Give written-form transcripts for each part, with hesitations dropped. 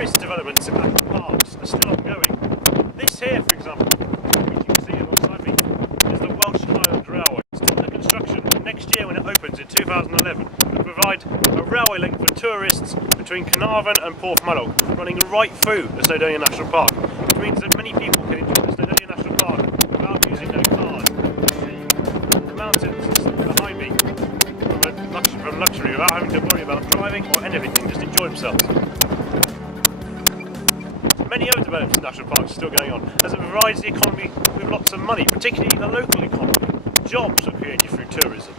tourist developments and parks are still ongoing. This here, for example, which you can see alongside me, is the Welsh Highland Railway. It's still under construction. Next year, when it opens in 2011, it will provide a railway link for tourists between Carnarvon and Porthmallow, running right through the Snowdonia National Park, which means that many people can enjoy the Snowdonia National Park without using their cars. The mountains behind me from luxury without having to worry about driving or anything, just enjoy themselves. Many other developments in national parks are still going on, as it provides the economy with lots of money, particularly the local economy. Jobs are created through tourism.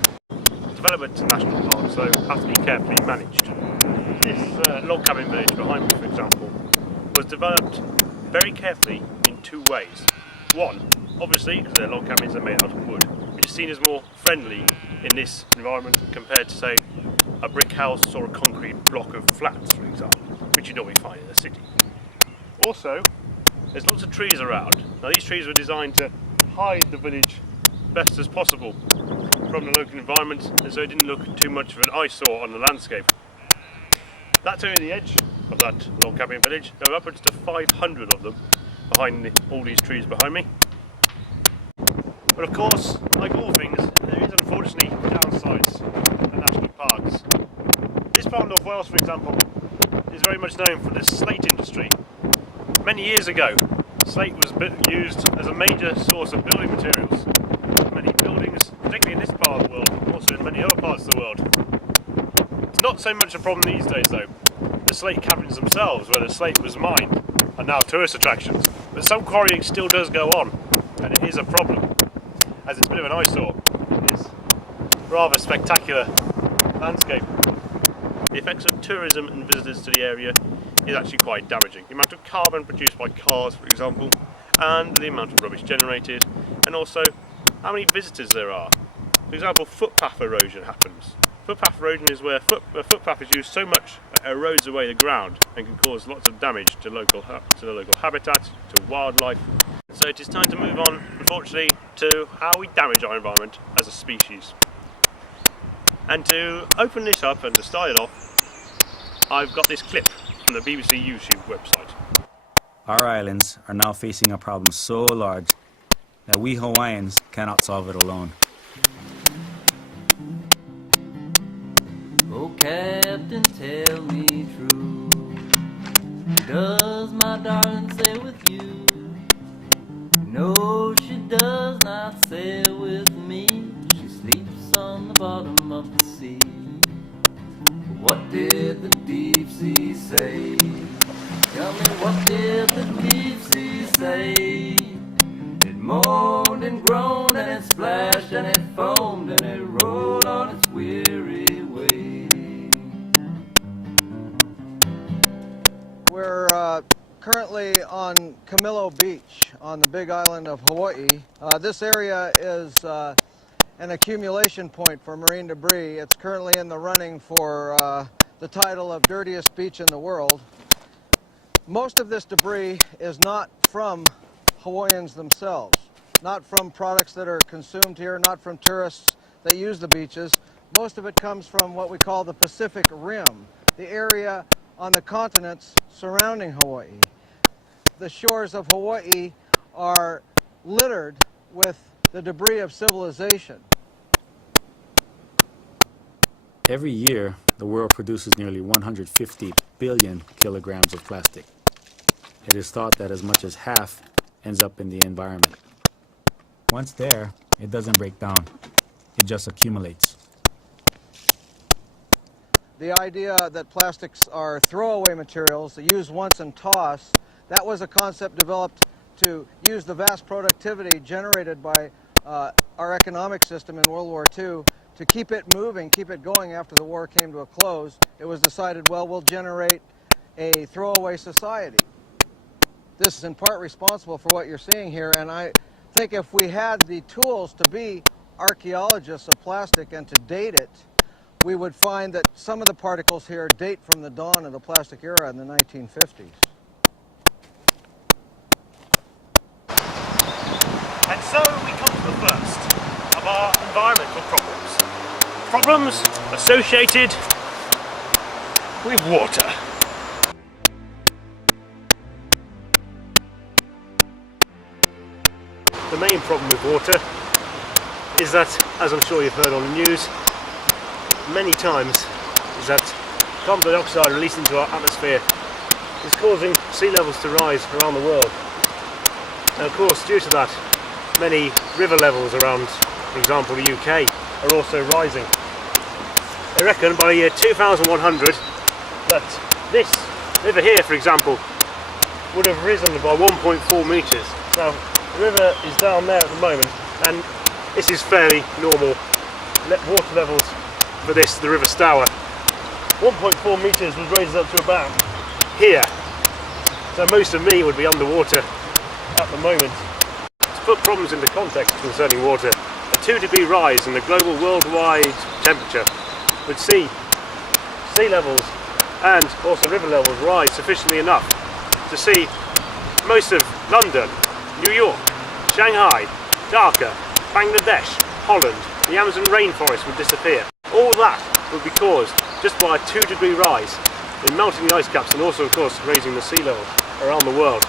Development in national parks, though, have to be carefully managed. This log cabin village behind me, for example, was developed very carefully in two ways. One, obviously, because their log cabins are made out of wood, which is seen as more friendly in this environment compared to, say, a brick house or a concrete block of flats, for example, which you normally find in the city. Also, there's lots of trees around. Now, these trees were designed to hide the village best as possible from the local environment, and so it didn't look too much of an eyesore on the landscape. That's only the edge of that log cabin village. There are upwards to 500 of them behind all these trees behind me. But of course, like all things, there is unfortunately downsides to national parks. This part of North Wales, for example, is very much known for the slate industry. Many years ago, slate was used as a major source of building materials. Many buildings, particularly in this part of the world, and also in many other parts of the world. It's not so much a problem these days though. The slate cabins themselves, where the slate was mined, are now tourist attractions. But some quarrying still does go on, and it is a problem, as it's a bit of an eyesore. It is a rather spectacular landscape. The effects of tourism and visitors to the area is actually quite damaging. The amount of carbon produced by cars, for example, and the amount of rubbish generated, and also how many visitors there are. For example, footpath erosion happens. Footpath erosion is where a footpath is used so much that it erodes away the ground and can cause lots of damage to the local habitat, to wildlife. So it is time to move on, unfortunately, to how we damage our environment as a species. And to open this up and to start it off, I've got this clip from the BBC YouTube website. Our islands are now facing a problem so large that we Hawaiians cannot solve it alone. Oh, Captain, tell me true, does my darling sail with you? No, she does not sail with me. She sleeps on the bottom of the sea. What did the deep sea say? Tell me, what did the deep sea say? It moaned and groaned and it splashed and it foamed and it rolled on its weary way. We're currently on Camilo Beach on the big island of Hawaii. This area is an accumulation point for marine debris. It's currently in the running for the title of dirtiest beach in the world. Most of this debris is not from Hawaiians themselves, not from products that are consumed here, not from tourists that use the beaches. Most of it comes from what we call the Pacific Rim, the area on the continents surrounding Hawaii. The shores of Hawaii are littered with the debris of civilization. Every year, the world produces nearly 150 billion kilograms of plastic. It is thought that as much as half ends up in the environment. Once there, it doesn't break down. It just accumulates. The idea that plastics are throwaway materials, use once and toss, that was a concept developed to use the vast productivity generated by our economic system in World War II to keep it moving, keep it going after the war came to a close. It was decided, well, we'll generate a throwaway society. This is in part responsible for what you're seeing here, and I think if we had the tools to be archaeologists of plastic and to date it, we would find that some of the particles here date from the dawn of the plastic era in the 1950s. And so we come to the first of our environmental problems. Problems associated with water. the main problem with water is that, as I'm sure you've heard on the news many times, is that carbon dioxide released into our atmosphere is causing sea levels to rise around the world. And of course, due to that, many river levels around, for example, the UK are also rising. They reckon by the year 2100 that this river here, for example, would have risen by 1.4 metres. Now, the river is down there at the moment, and this is fairly normal water levels for this, the River Stour. 1.4 metres was raised up to about here. So most of me would be underwater at the moment. To put problems into context concerning water, a 2-degree rise in the global worldwide temperature would see sea levels and also river levels rise sufficiently enough to see most of London, New York, Shanghai, Dhaka, Bangladesh, Holland, the Amazon rainforest would disappear. All that would be caused just by a 2-degree rise in melting the ice caps and also, of course, raising the sea level around the world.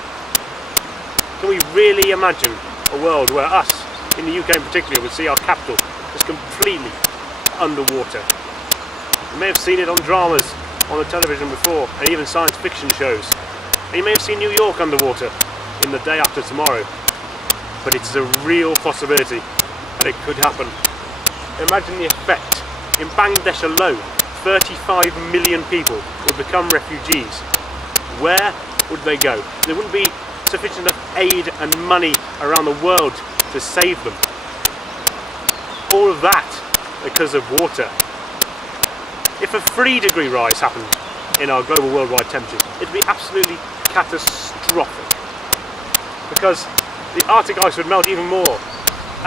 Can we really imagine a world where us, in the UK in particular, would see our capital just completely underwater? You may have seen it on dramas on the television before, and even science fiction shows. And you may have seen New York underwater in The Day After Tomorrow. But it's a real possibility, and it could happen. Imagine the effect. In Bangladesh alone, 35 million people would become refugees. Where would they go? There wouldn't be sufficient enough aid and money around the world to save them. All of that because of water. If a 3-degree rise happened in our global worldwide temperatures, it would be absolutely catastrophic. Because the Arctic ice would melt even more,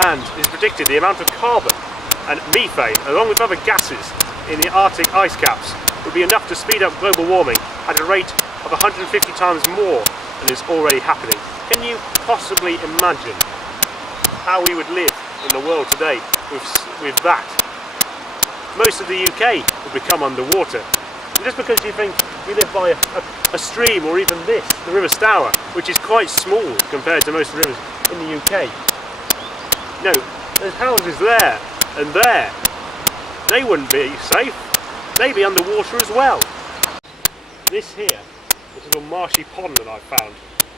and it is predicted the amount of carbon and methane, along with other gases in the Arctic ice caps, would be enough to speed up global warming at a rate of 150 times more than is already happening. Can you possibly imagine how we would live in the world today with that? Most of the UK would become underwater. And just because you think we live by a stream, or even this, the River Stour, which is quite small compared to most rivers in the UK. No, there's houses there and there. They wouldn't be safe. They'd be underwater as well. This here, this little marshy pond that I've found,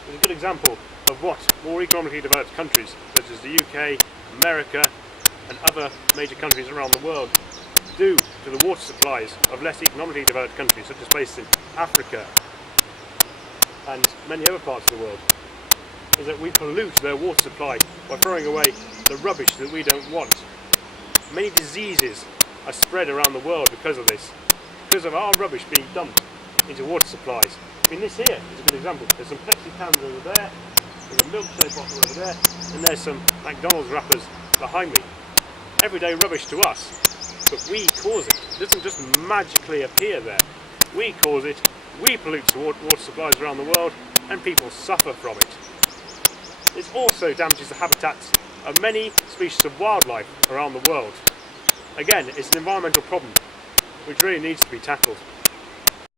is a good example of what more economically developed countries, such as the UK, America, and other major countries around the world, do to the water supplies of less economically developed countries, such as places in Africa and many other parts of the world, is that we pollute their water supply by throwing away the rubbish that we don't want. Many diseases are spread around the world because of this, because of our rubbish being dumped into water supplies. I mean, this here is a good example. There's some Pepsi cans over there, there's a milkshake bottle over there, and there's some McDonald's wrappers behind me. Everyday rubbish to us, but we cause it. It doesn't just magically appear there. We cause it, we pollute the water supplies around the world, and people suffer from it. This also damages the habitats of many species of wildlife around the world. Again, it's an environmental problem which really needs to be tackled.